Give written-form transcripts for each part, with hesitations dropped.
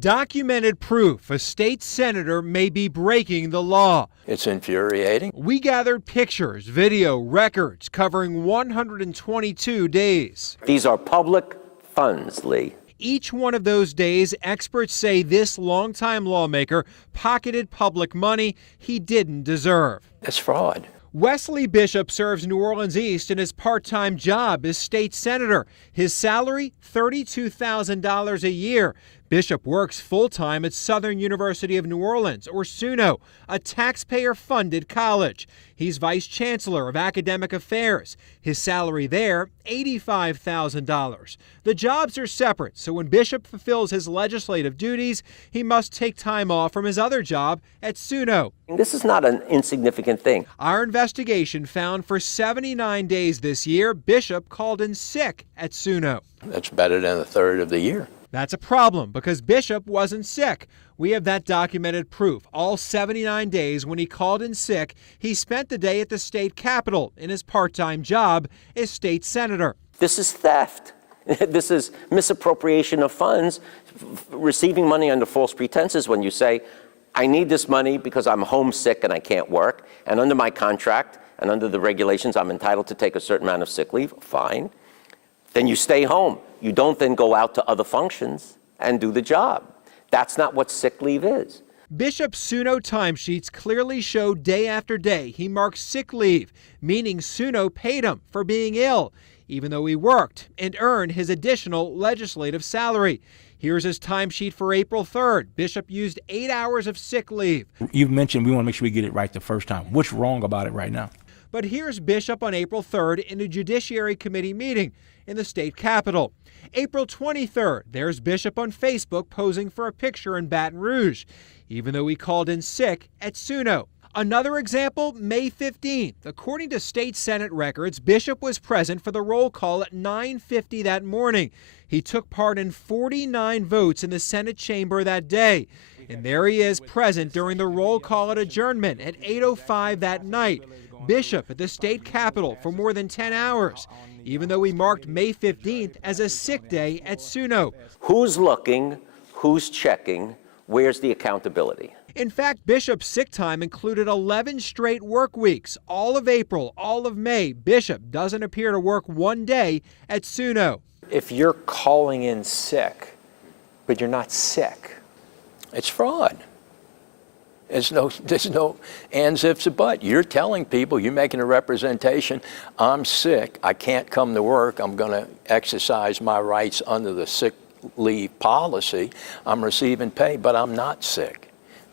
Documented proof a state senator may be breaking the law. It's infuriating. We gathered pictures, video, records covering 122 days. These are public funds, Lee. Each one of those days, experts say this longtime lawmaker pocketed public money he didn't deserve. That's fraud. Wesley Bishop serves New Orleans East in his part-time job as state senator. His salary, $32,000 a year. Bishop works full-time at Southern University of New Orleans, or SUNO, a taxpayer-funded college. He's vice chancellor of academic affairs. His salary there, $85,000. The jobs are separate, so when Bishop fulfills his legislative duties, he must take time off from his other job at SUNO. This is not an insignificant thing. Our investigation found for 79 days this year, Bishop called in sick at SUNO. That's better than a third of the year. That's a problem because Bishop wasn't sick. We have that documented proof. All 79 days when he called in sick, he spent the day at the state capitol in his part-time job as state senator. This is theft. This is misappropriation of funds, receiving money under false pretenses when you say, I need this money because I'm homesick and I can't work, and under my contract and under the regulations I'm entitled to take a certain amount of sick leave. Fine. Then you stay home. You don't then go out to other functions and do the job. That's not what sick leave is. Bishop's SUNO timesheets clearly show day after day he marked sick leave, meaning SUNO paid him for being ill, even though he worked and earned his additional legislative salary. Here's his timesheet for April 3rd. Bishop used 8 hours of sick leave. You've mentioned we want to make sure we get it right the first time. What's wrong about it right now? But here's Bishop on April 3rd in a Judiciary Committee meeting in the state capitol. April 23rd, there's Bishop on Facebook posing for a picture in Baton Rouge, even though he called in sick at SUNO. Another example, May 15th. According to state Senate records, Bishop was present for the roll call at 9:50 that morning. He took part in 49 votes in the Senate chamber that day. And there he is present during the roll call at adjournment at 8:05 that night. Bishop at the state capitol for more than 10 hours, even though he marked May 15th as a sick day at SUNO. Who's looking? Who's checking? Where's the accountability? In fact, Bishop's sick time included 11 straight work weeks. All of April, all of May, Bishop doesn't appear to work one day at SUNO. If you're calling in sick, but you're not sick, It's fraud. There's no ands, ifs, or buts. You're telling people, you're making a representation, I'm sick, I can't come to work, I'm going to exercise my rights under the sick leave policy, I'm receiving pay, but I'm not sick.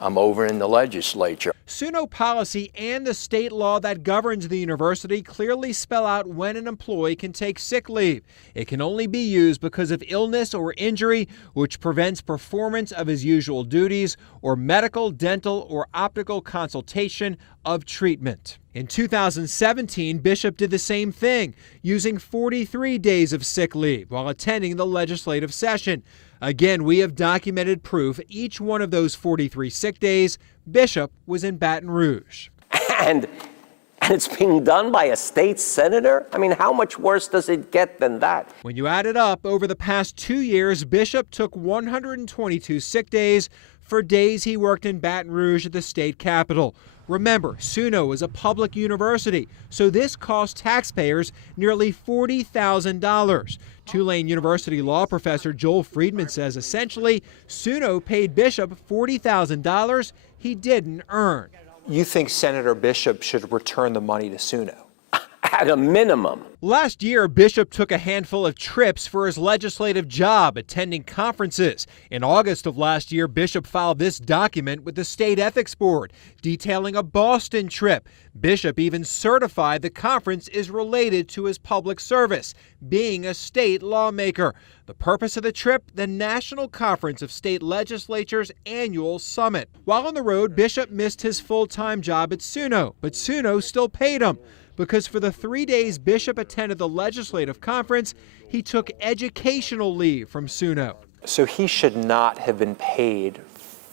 I'm over in the legislature. SUNO policy and the state law that governs the university clearly spell out when an employee can take sick leave. It can only be used because of illness or injury, which prevents performance of his usual duties, or medical, dental, or optical consultation of treatment. In 2017, Bishop did the same thing, using 43 days of sick leave while attending the legislative session. Again, we have documented proof each one of those 43 sick days, Bishop was in Baton Rouge. And it's being done by a state senator? I mean, how much worse does it get than that? When you add it up, over the past 2 years, Bishop took 122 sick days for days he worked in Baton Rouge at the state capitol. Remember, SUNO is a public university, so this cost taxpayers nearly $40,000. Tulane University law professor Joel Friedman says essentially SUNO paid Bishop $40,000 he didn't earn. you think Senator Bishop should return the money to SUNO? At a minimum. Last year, Bishop took a handful of trips for his legislative job, attending conferences. In August of last year, Bishop filed this document with the State Ethics Board, detailing a Boston trip. Bishop even certified the conference is related to his public service, being a state lawmaker. The purpose of the trip, the National Conference of State Legislatures Annual Summit. While on the road, Bishop missed his full-time job at SUNO, but SUNO still paid him. Because for the 3 days Bishop attended the legislative conference, he took educational leave from SUNO. So he should not have been paid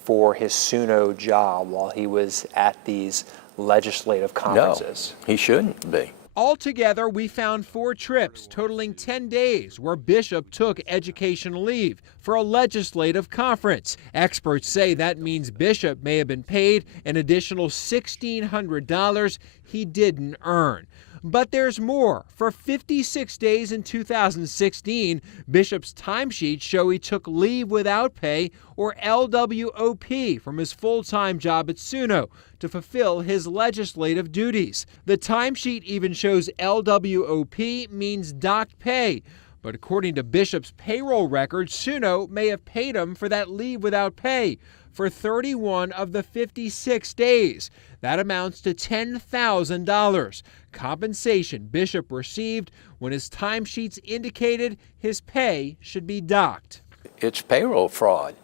for his SUNO job while he was at these legislative conferences. No, he shouldn't be. Altogether, we found 4 trips totaling 10 days where Bishop took educational leave for a legislative conference. Experts say that means Bishop may have been paid an additional $1,600 he didn't earn. But there's more. For 56 days in 2016, Bishop's timesheets show he took leave without pay, or LWOP, from his full-time job at Suno to fulfill his legislative duties. The timesheet even shows LWOP means docked pay. But according to Bishop's payroll records, Suno may have paid him for that leave without pay for 31 of the 56 days. That amounts to $10,000. Compensation Bishop received when his timesheets indicated his pay should be docked. It's payroll fraud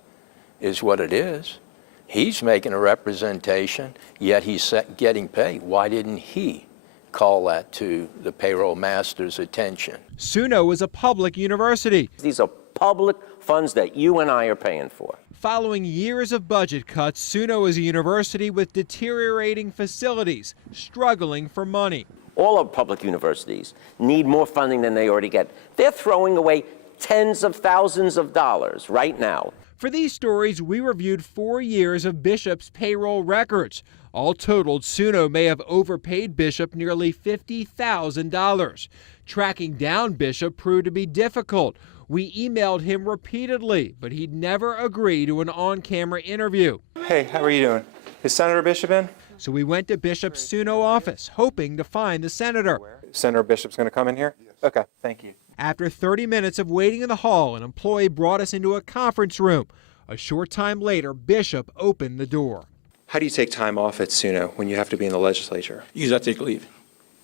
is what it is. He's making a representation, yet he's getting paid. Why didn't he call that to the payroll master's attention? Suno is a public university. These are public funds that you and I are paying for. Following years of budget cuts, Suno is a university with deteriorating facilities, struggling for money. All our public universities need more funding than they already get. They're throwing away tens of thousands of dollars right now. For these stories, we reviewed 4 years of Bishop's payroll records. All totaled, Suno may have overpaid Bishop nearly $50,000. Tracking down Bishop proved to be difficult. We emailed him repeatedly, but he'd never agree to an on-camera interview. Hey, how are you doing? Is Senator Bishop in? So we went to Bishop's Suno office, hoping to find the senator. Senator Bishop's going to come in here? Yes. Okay, thank you. After 30 minutes of waiting in the hall, an employee brought us into a conference room. A short time later, Bishop opened the door. How do you take time off at Suno when you have to be in the legislature? Usually I take leave,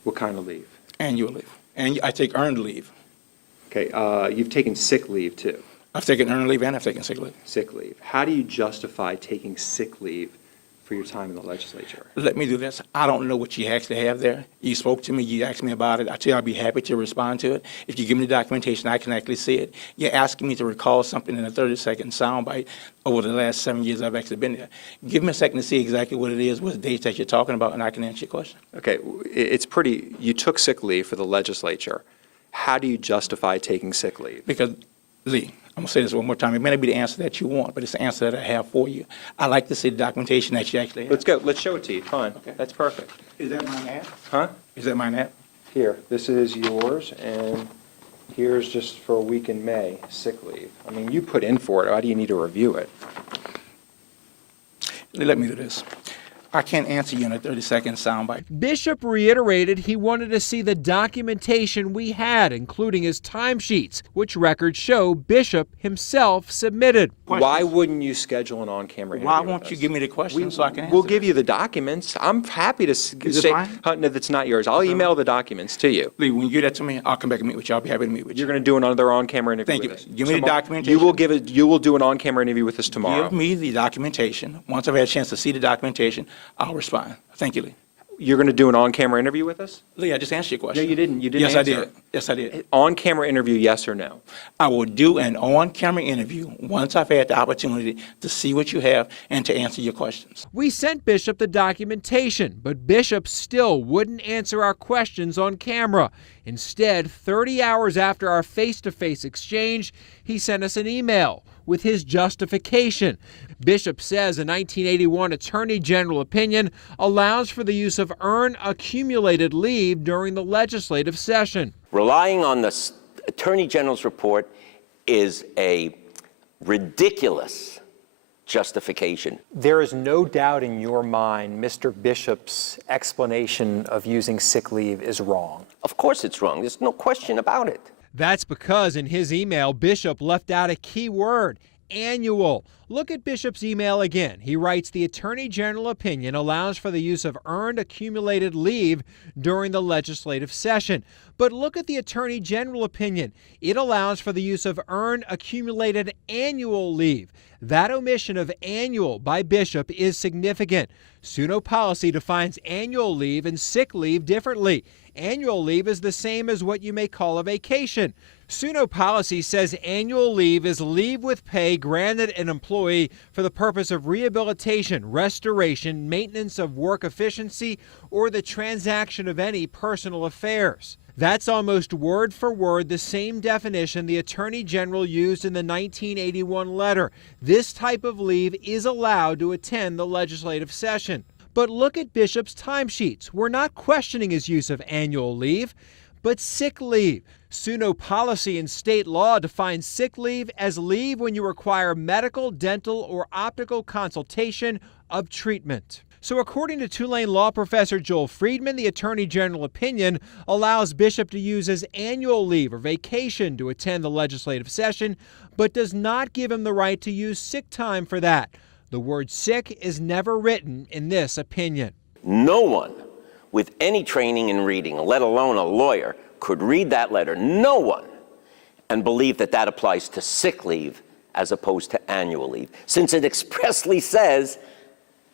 What kind of leave? annual leave, and I take earned leave. Okay, you've taken sick leave too. I've taken earned leave and I've taken sick leave. Sick leave. How do you justify taking sick leave for your time in the legislature? Let me do this. I don't know what you actually have there. You spoke to me, you asked me about it. I tell you I'll be happy to respond to it. If you give me the documentation, I can actually see it. You're asking me to recall something in a 30-second soundbite over the last 7 years I've actually been there. Give me a second to see exactly what it is, what dates that you're talking about, and I can answer your question. Okay, it's pretty, you took sick leave for the legislature. How do you justify taking sick leave? Because, Lee, I'm going to say this one more time. It may not be the answer that you want, but it's the answer that I have for you. I like to see the documentation that you actually have. Let's go, let's show it to you, fine. Okay. That's perfect. Is that mine app? Huh? Is that mine app? Here, this is yours, and here's just for a week in May, sick leave. I mean, you put in for it, why do you need to review it? Let me do this. I can't answer you in a 30-second soundbite. Bishop reiterated he wanted to see the documentation we had, including his timesheets, which records show Bishop himself submitted. Why wouldn't you schedule an on-camera interview? Why with won't you us? give me the question so I can answer We'll it? give you the documents. I'm happy to Is this say, mine? no, that's not yours. I'll email the documents to you. Lee, when you give that to me, I'll come back and meet with you. I'll be happy to meet with you. You're going to do another on-camera interview Thank with you. us. Give me the Tomorrow- documentation. You will do an on-camera interview with us tomorrow. Give me the documentation. Once I've had a chance to see the documentation, I'll respond. Thank you, Lee. You're going to do an on-camera interview with us? Lee, I just answered your question. No, you didn't. You didn't Yes, I answer did. it. Yes, I did. On-camera interview, yes or no? I will do an on-camera interview once I've had the opportunity to see what you have and to answer your questions. We sent Bishop the documentation, but Bishop still wouldn't answer our questions on camera. Instead, 30 hours after our face-to-face exchange, he sent us an email with his justification. Bishop says a 1981 Attorney General opinion allows for the use of earned accumulated leave during the legislative session. Relying on the Attorney General's report is a ridiculous justification. There is no doubt in your mind Mr. Bishop's explanation of using sick leave is wrong. Of course it's wrong. There's no question about it. That's because in his email, Bishop left out a key word, annual. Look at Bishop's email again. He writes, the Attorney General opinion allows for the use of earned accumulated leave during the legislative session. But look at the Attorney General opinion. It allows for the use of earned accumulated annual leave. That omission of annual by Bishop is significant. Suno policy defines annual leave and sick leave differently. Annual leave is the same as what you may call a vacation. Suno policy says annual leave is leave with pay granted an employee for the purpose of rehabilitation, restoration, maintenance of work efficiency, or the transaction of any personal affairs. That's almost word for word the same definition the Attorney General used in the 1981 letter. This type of leave is allowed to attend the legislative session. But look at Bishop's timesheets. We're not questioning his use of annual leave, but sick leave. Suno policy and state law defines sick leave as leave when you require medical, dental, or optical consultation of treatment. So according to Tulane law professor Joel Friedman, the Attorney General opinion allows Bishop to use his annual leave or vacation to attend the legislative session, but does not give him the right to use sick time for that. The word sick is never written in this opinion. No one with any training in reading, let alone a lawyer, could read that letter, no one, and believe that that applies to sick leave as opposed to annual leave, since it expressly says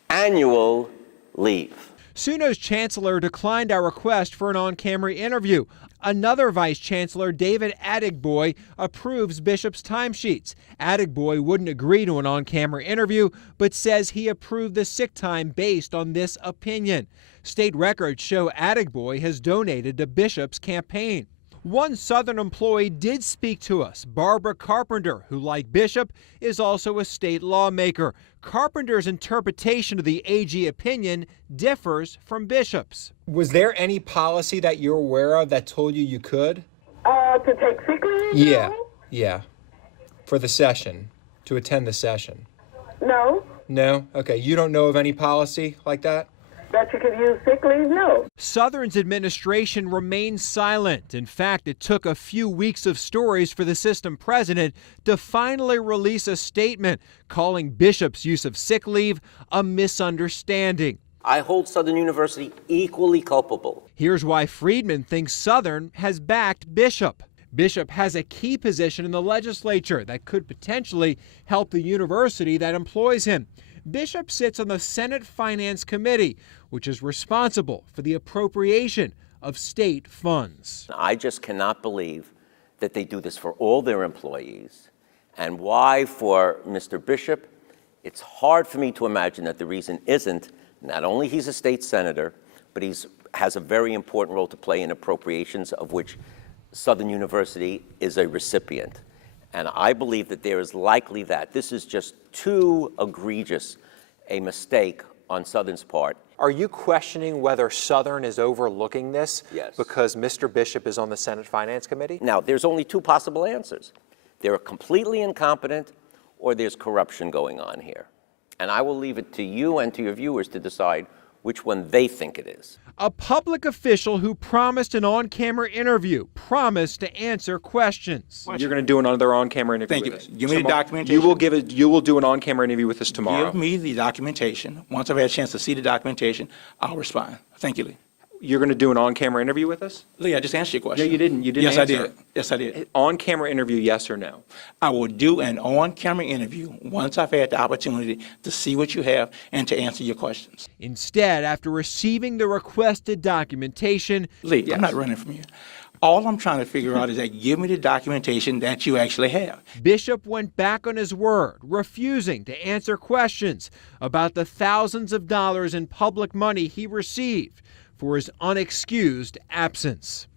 annual leave. Suno's chancellor declined our request for an on-camera interview. Another vice chancellor, David Adigboy, approves Bishop's timesheets. Adigboy wouldn't agree to an on-camera interview, but says he approved the sick time based on this opinion. State records show Adigboy has donated to Bishop's campaign. One Southern employee did speak to us, Barbara Carpenter, who, like Bishop, is also a state lawmaker. Carpenter's interpretation of the AG opinion differs from Bishop's. Was there any policy that you're aware of that told you you could? To take sick leave? Yeah. For the session, to attend the session. No. No? Okay, you don't know of any policy like that? That you could use sick leave? No. Southern's administration remains silent. In fact, it took a few weeks of stories for the system president to finally release a statement calling Bishop's use of sick leave a misunderstanding. I hold Southern University equally culpable. Here's why Friedman thinks Southern has backed Bishop. Bishop has a key position in the legislature that could potentially help the university that employs him. Bishop sits on the Senate Finance Committee, which is responsible for the appropriation of state funds. I just cannot believe that they do this for all their employees. And why for Mr. Bishop? It's hard for me to imagine that the reason isn't not only he's a state senator, but he has a very important role to play in appropriations of which Southern University is a recipient. And I believe that there is likely that this is just too egregious a mistake on Southern's part. Are you questioning whether Southern is overlooking this? Yes. Because Mr. Bishop is on the Senate Finance Committee? Now, there's only two possible answers. They're completely incompetent or there's corruption going on here. And I will leave it to you and to your viewers to decide which one they think it is. A public official who promised an on-camera interview promised to answer questions. You're going to do another on-camera interview Thank you. with us. Give me the documentation. You will do an on-camera interview with us tomorrow. Give me the documentation. Once I've had a chance to see the documentation, I'll respond. Thank you, Lee. You're going to do an on-camera interview with us? Lee, I just answered your question. No, you didn't. You didn't Yes, answer I did. Yes, I did. On-camera interview, yes or no? I will do an on-camera interview once I've had the opportunity to see what you have and to answer your questions. Instead, after receiving the requested documentation, Lee, Yes. I'm not running from you. All I'm trying to figure out is that give me the documentation that you actually have. Bishop went back on his word, refusing to answer questions about the thousands of dollars in public money he received for his unexcused absence.